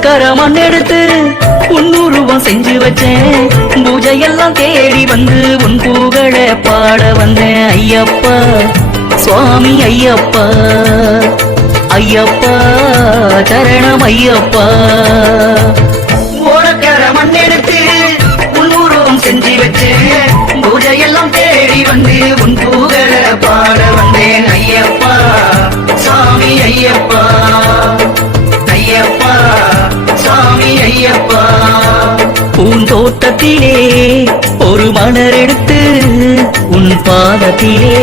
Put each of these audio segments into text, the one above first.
ஓடக்கர மண் எடுத்து உன்னுருவம் செஞ்சு வச்சேன். பூஜையெல்லாம் தேடி வந்து உன் புகழ பாட வந்தேன். ஐயப்பா சுவாமி ஐயப்பா, ஐயப்பா சரணம் ஐயப்பா. ஓடக்கர மண் எடுத்து உன்னுருவம் செஞ்சு வச்சேன். பூஜையெல்லாம் தேடி வந்து உன் புகழ பாட வந்தேன். ஐயப்பா சுவாமி ஐயப்பா, ஐயப்பா சுவாமி ஐயப்பா. பூந்தோட்டத்திலே ஒரு மலர் எடுத்து உன் பாதத்திலே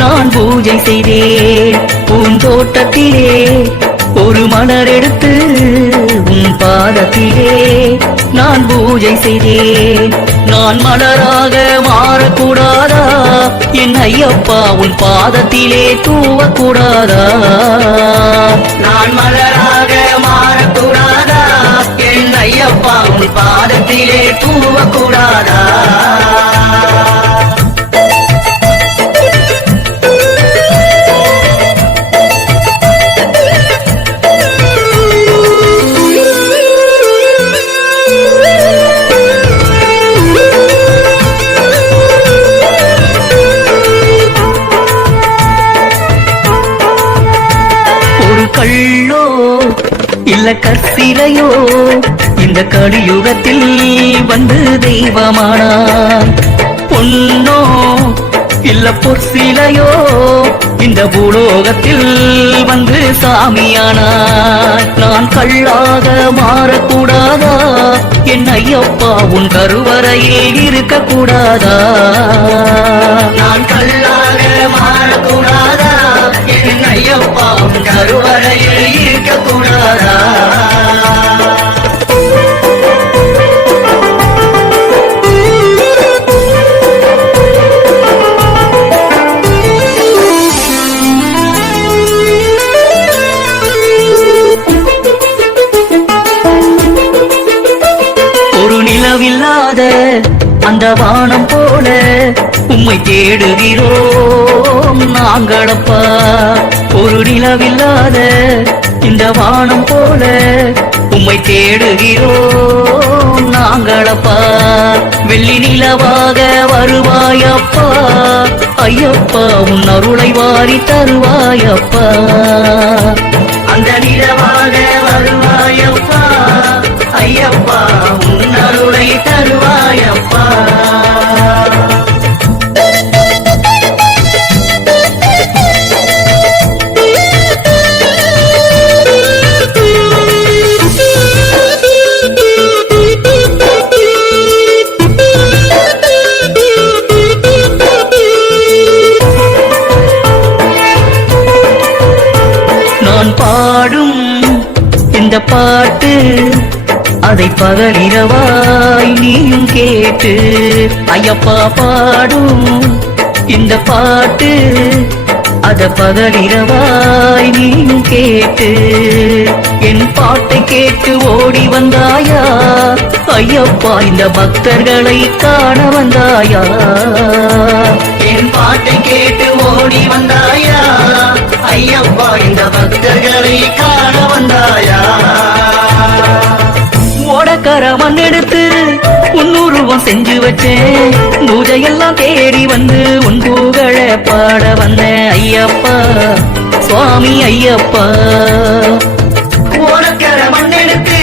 நான் பூஜை செய்தேன். பூந்தோட்டத்திலே ஒரு மலர் எடுத்து உன் பாதத்திலே நான் பூஜை செய்தேன். நான் மலராக மாறக்கூடாதா என் ஐயப்பா, உன் பாதத்திலே தூவக்கூடாதா? நான் மலராக மாறக்கூடாதா என் ஐயப்பா, உன் பாதத்திலே தூவக்கூடாதா? கள்ளோ இல்ல கற்சிலையோ இந்த கலியுகத்தில் வந்து தெய்வமானான். பொன்னோ இல்ல பொற்சிலையோ இந்த பூலோகத்தில் வந்து சாமியானான். நான் கள்ளாக மாறக்கூடாதா என் ஐயப்பா, உன் கருவறையில் இருக்க கூடாதா? நான் கள்ளாக மாறக்கூடாதா என் ஐயப்பா, உன் கருவறையில் இருக்க கூடாதா? ஒரு நிலவில்லாத அந்த வானம் போல உம்மை தேடுகிறோம் நாங்களப்பா. ஒரு நிலவில்லாத இந்த வானம் போல உம்மை தேடுகிறோம் நாங்களப்பா. வெள்ளி நிலவாக வருவாயப்பா ஐயப்பா, உன் அருளை வாரி தருவாயப்பா. அந்த நிலவாக வருவாயப்பா ஐயப்பா, உன் அருளை தருவாயப்பா. நான் பாடும் இந்த பாட்டு அதை பகலிரவாய் நீயும் கேட்டு. ஐயப்பா பாடும் இந்த பாட்டு அத பகலிரவாய் நீயும் கேட்டு. என் பாட்டை கேட்டு ஓடி வந்தாயா ஐயப்பா, இந்த பக்தர்களை காண வந்தாயா? என் பாட்டை கேட்டு ஓடி வந்தாயா ஐயப்பா, இந்த பக்தர்களை காண வந்தாயா? ஓடக்கர மண் எடுத்து உன்னுருவம் செஞ்சு வச்சேன். பூஜையெல்லாம் தேடி வந்து உன் புகழ பாட வந்தேன். ஐயப்பா சுவாமி ஐயப்பா. ஓடக்கர மண் எடுத்து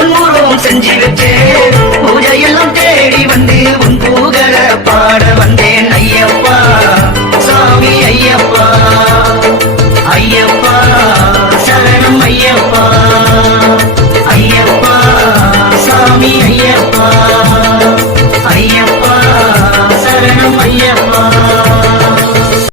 உன்னுருவம் செஞ்சு வச்சேன். பூஜையெல்லாம்